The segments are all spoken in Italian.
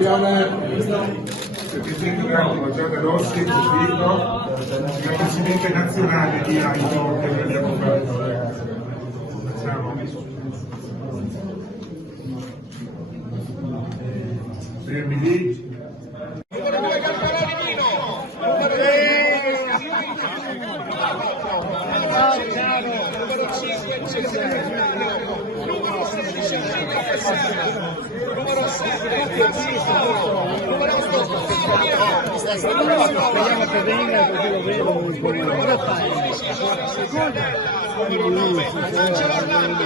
il Presidente Draghi, Gianni Rossi, il Presidente nazionale di AIDO che abbiamo fatto. Facciamo. Fermi lì. Numero 5 numero 16 numero 7 numero 8 speriamo che venga così lo vedo cosa fai? Angelo Orlando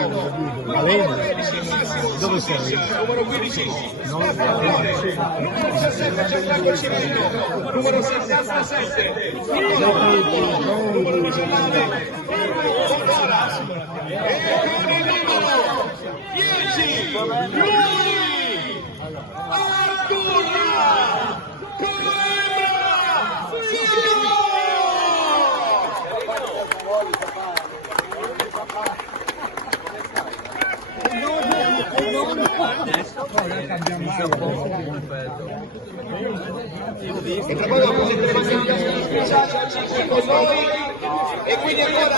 numero 13 Dove sei? numero 15 Stefano Flore numero 17 Giancarlo Cirillo numero 77 numero 19 Fondola e con il numero 10 lui Arturra e tra poco presenteremo anche gli ospiti speciali con noi e quindi ancora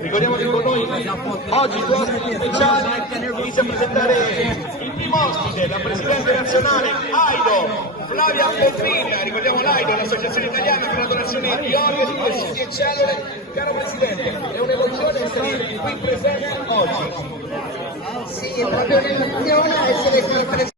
ricordiamo che con noi oggi due ospiti speciali inizia a presentare il primo ospite, la Presidente nazionale AIDO Flavia Feltrin, ricordiamo l'AIDO, l'Associazione Italiana per la Donazione di Organi, Tessuti e Cellule. Caro Presidente, è un'emozione essere qui presente oggi. Sì, è proprio un'emozione essere qui presente.